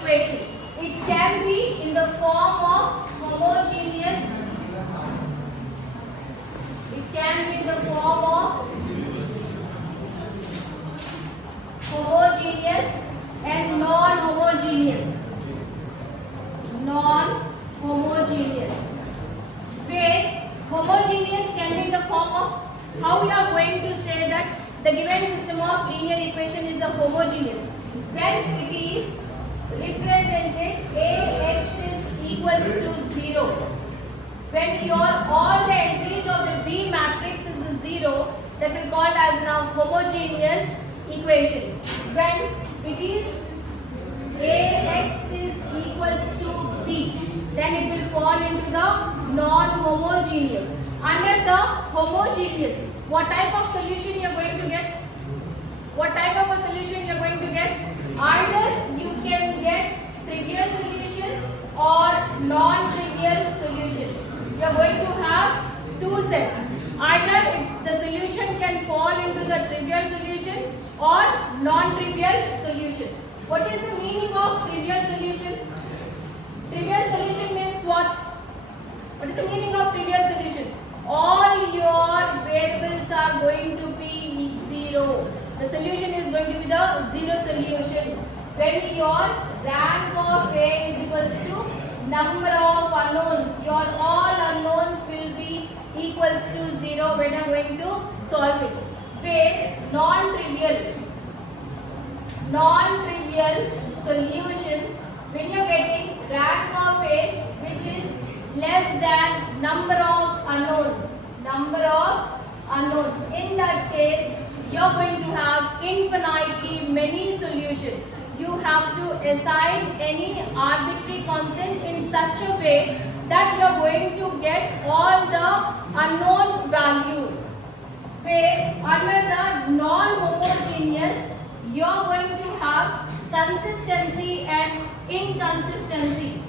equation. It can be in the form of homogeneous. It can be in the form of homogeneous and non-homogeneous. Non-homogeneous. Where homogeneous can be in the form of, how we are going to say that the given system of linear equation is a homogeneous? When it is represented Ax is equals to 0. When all the entries of the B matrix is 0, that will be called as now homogeneous equation. When it is Ax is equals to B, then it will fall into the non-homogeneous. Under the homogeneous, what type of solution you are going to get? What type of a solution you are going to get? Either you can get trivial solution or non-trivial solution. You are going to have two sets. Either the solution can fall into the trivial solution or non-trivial solution. What is the meaning of trivial solution? Trivial solution means what? What is the meaning of trivial solution? All your variables are going to be 0. The solution is going to be the 0 solution. When your rank of A is equals to number of unknowns, your all unknowns will be equals to 0 when you are going to solve it. Where non-trivial solution, when you are getting rank of A which is less than number of unknowns. In that case, you are going to have infinitely many solutions. You have to assign any arbitrary constant in such a way that you are going to get all the unknown values. Where under the non-homogeneous, you are going to have consistency and inconsistency.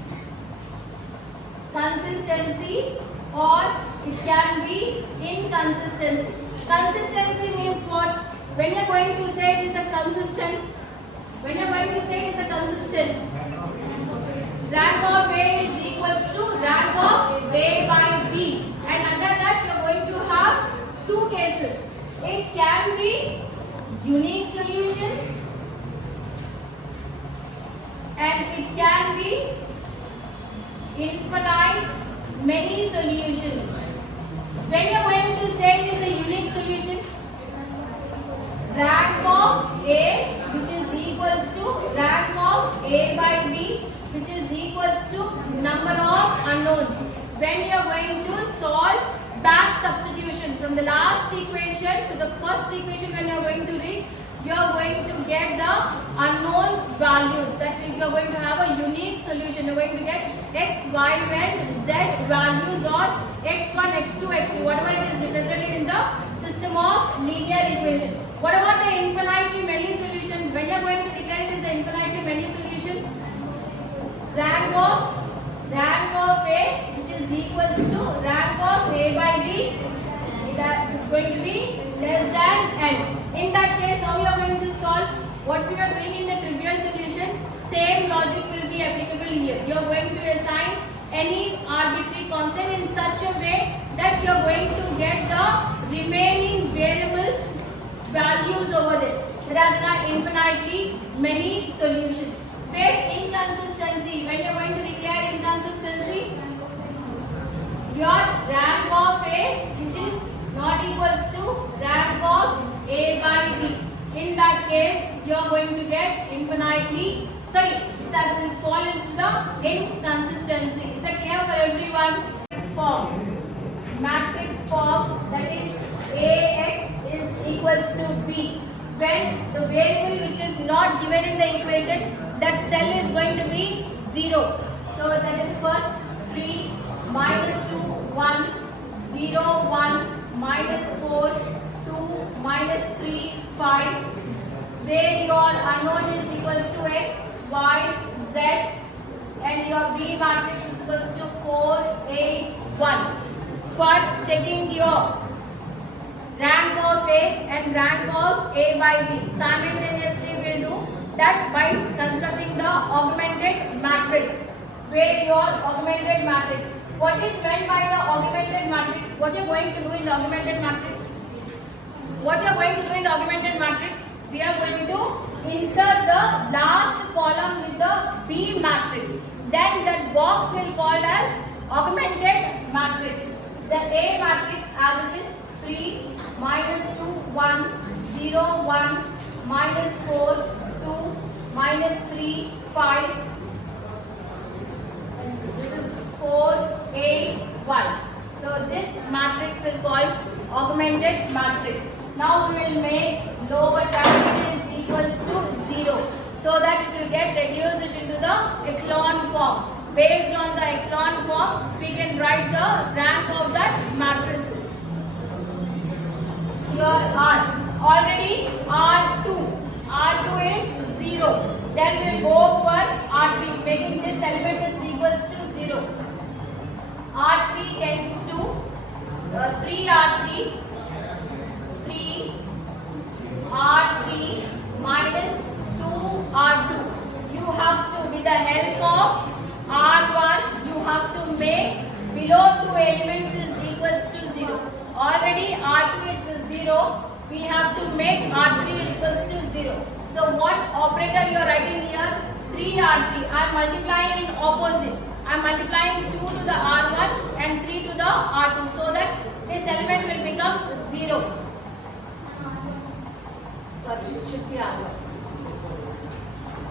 Consistency or it can be inconsistency. Consistency means what? When you are going to say it is a consistent, rank of A is equals to rank of A by B, and under that you are going to have two cases. It can be unique solution and it can be infinite many solutions. When you are going to say it is a unique solution, rank of A which is equals to rank of A by B which is equals to number of unknowns. When you are going to solve back substitution from the last equation to the first equation, when you are going to reach, you are going to get the unknown values. That means you are going to have a unique solution. You are going to get x, y, and z values or x1, x2, x3, whatever it is represented in the system of linear equation. What about the infinitely many solution? When you are going to declare it as an infinitely many solution, rank of A which is equals to rank of A by B, it is going to be less than n. In that case, how you are going to solve? What we are doing in the trivial solution, same logic will be applicable here. You are going to assign any arbitrary constant in such a way that you are going to get the remaining variables values over there. There is now infinitely many solutions. Where inconsistency, when you are going to declare inconsistency, your rank of A which is not equals to rank of A by B. In that case, you are going to get infinitely, it doesn't fall into the inconsistency. Is that clear for everyone? Matrix form, that is Ax is equals to B. When the variable which is not given in the equation, that cell is going to be 0. So that is first 3, minus 2, 1, 0, 1, minus 4, 2, minus 3, 5. Where your unknown is equals to x, y, z, and your B matrix is equals to 4, 8, 1. For checking your rank of A and rank of A by B, simultaneously we will do that by constructing the augmented augmented matrix. Where your augmented matrix. What is meant by the augmented matrix? What you are going to do in the augmented matrix? What you are going to do in the augmented matrix? We are going to insert the last column with the B matrix. Then that box will called as augmented matrix. The A matrix as it is 3, minus 2, 1, 0, 1, minus 4, 2, minus 3, 5. And so this is 4, 8, 1. So this matrix will call augmented matrix. Now we will make lower bracket is equals to 0, so that it will get reduced into the echelon form. Based on the echelon form, we can write the rank of that matrices. Here R. Already R2 is 0. Then we will go for R3, making this element is equals to 0. R3 tends to 3R3, 3 R3 minus 2R2. You have to, with the help of R1, you have to make below 2 elements is equals to 0. Already R2 is 0. We have to make R3 is equals to 0. So what operator you are writing here? 3R3. I am multiplying in opposite. I am multiplying 2 to the R1 and 3 to the R2, so that this element will become 0. Sorry, it should be R1.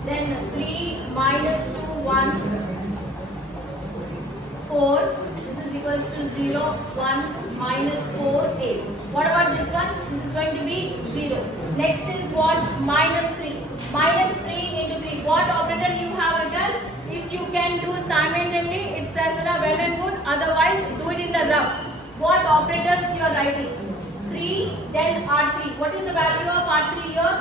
Then 3 minus 2, 1, 4. This is equals to 0, 1, minus 4, 8. What about this one? This is going to be 0. Next is what? Minus 3. Minus 3 into 3. What operator you have written? If you can do simultaneously, it says well and good. Otherwise, do it in the rough. What operators you are writing? 3, then R3. What is the value of R3 here?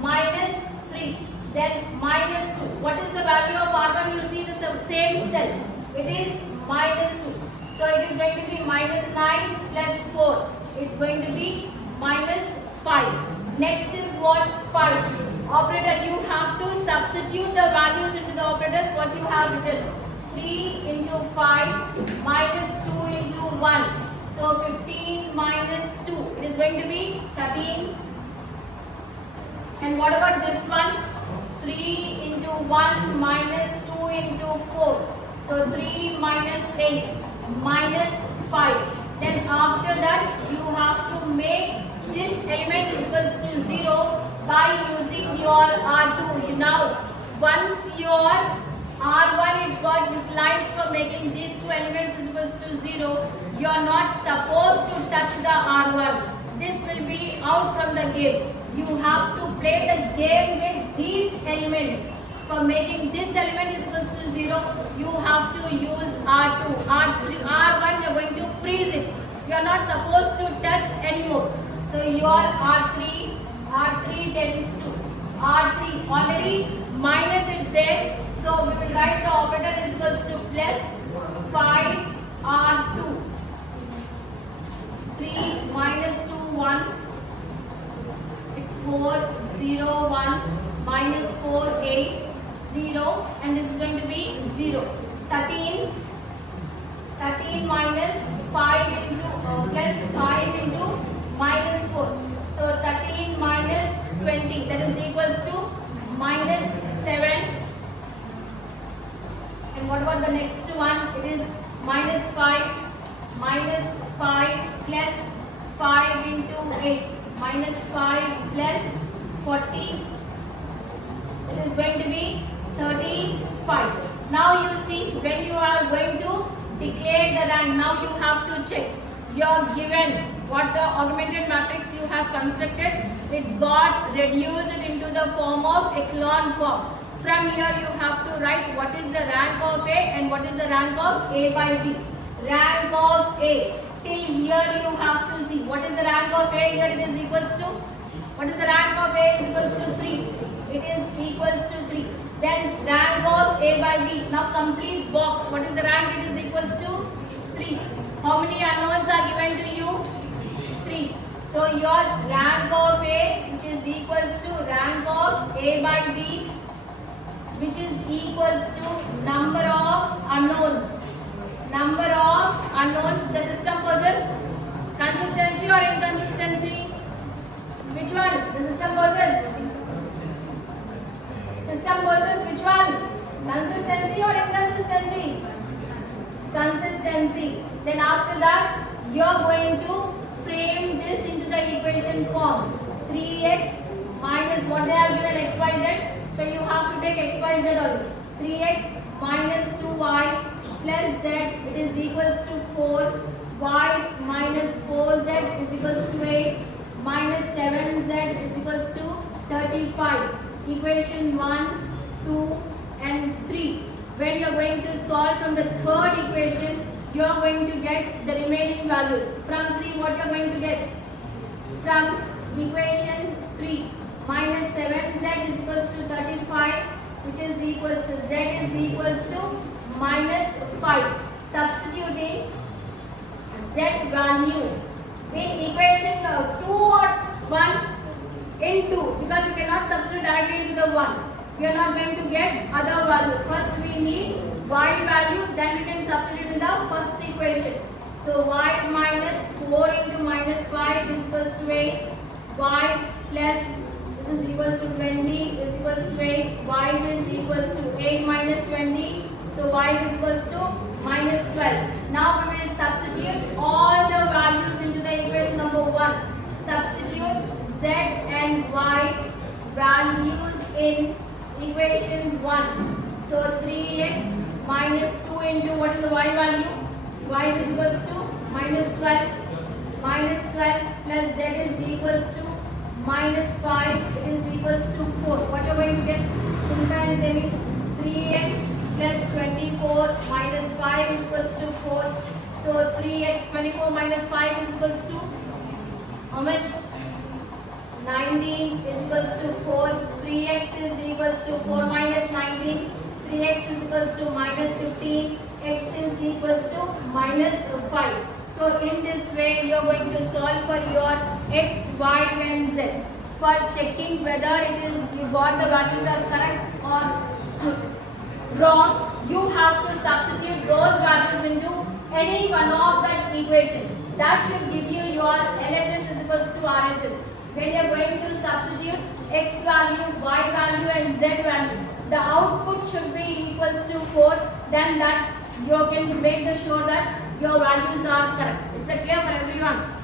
Minus 3. Then minus 2. What is the value of R1? You see it's the same cell. It is minus 2. So it is going to be minus 9 plus 4. It's going to be minus 5. Next is what? 5. Operator, you have to substitute the values into the operators what you have written. 3 into 5 minus 2 into 1. So 15 minus 2. It is going to be 13. And what about this one? 3 into 1 minus 2 into 4. So 3 minus 8 minus 5. Then after that you have to make this element is equals to 0 by using your R2. Now once your R1 is got utilized for making these two elements is equals to 0, you are not supposed to touch the R1. This will be out from the game. You have to play the game with these elements. For making this element is equals to 0, you have to use R2. R3, R1 you are going to freeze it. You are not supposed to touch anymore. So your R3 tends to R3 already minus is there. So we will write the operator is equals to plus 5 R2. 3 minus 2 1. It's 4 0 1 minus 4 8 0, and this is going to be 0. 13 minus 5 into plus 5 into minus 4. So 13 minus 20, that is equals to minus 7. And what about the next one? It is minus 5 plus 5 into 8 minus 5 plus 40. It is going to be 35. Now you see, when you are going to declare the rank, now you have to check. You are given what the augmented matrix you have constructed, it got reduced into the form of echelon form. From here you have to write what is the rank of A and what is the rank of A by B. Rank of A. Till here you have to see what is the rank of A. Here it is equals to, what is the rank of A is equals to 3. It is equals to 3. Then rank of A by B. Now complete box. What is the rank? It is equals to 3. How many unknowns are given to you? 3. So your rank of A, which is equals to rank of A by B which is equals to number of unknowns. Number of unknowns. The system possesses consistency or inconsistency? Which one? The system possesses. System possesses which one? Consistency or inconsistency? Consistency. Then after that, you are going to frame this into the equation form. 3x minus what they have given x, y, z. So you have to take x, y, z only. 3x minus 2y plus z, it is equals to 4. Y minus 4z is equals to 8. Minus 7z is equals to 35. Equation 1, 2 and 3. When you are going to solve from the third equation, you are going to get the remaining values. From 3, what you are going to get? From equation 3, minus 7z is equals to 35, which is equals to z is equals to minus 5. Substituting z value in equation 2 or 1 in 2, because you cannot substitute directly into the 1. We are not going to get other value. First we need y value, then we can substitute in the first equation. So y minus 4 into minus 5 is equals to 8. Y plus this is equals to 20 is equals to 8. Y is equals to 8 minus 20. So y is equals to minus 12. Now we will substitute all the values into the equation number 1. Substitute z and y values in equation 1. So 3x minus 2 into what is the y value? Y is equals to minus 12. Minus 12 plus z is equals to minus 5 is equals to 4. What you are going to get? Simplify and semi. 3x plus 24 minus 5 is equals to 4. So 3x 24 minus 5 is equals to how much? 19 is equals to 4. 3x is equals to 4 minus 19. 3x is equals to minus 15. X is equals to minus 5. So in this way you are going to solve for your x, y and z. For checking whether it is what the values are correct or wrong, you have to substitute those values into any one of that equation. That should give you your LHS is equals to RHS. When you are going to substitute x value, y value and z value, the output should be equals to 4. Then that you can make sure that your values are correct. It's clear for everyone.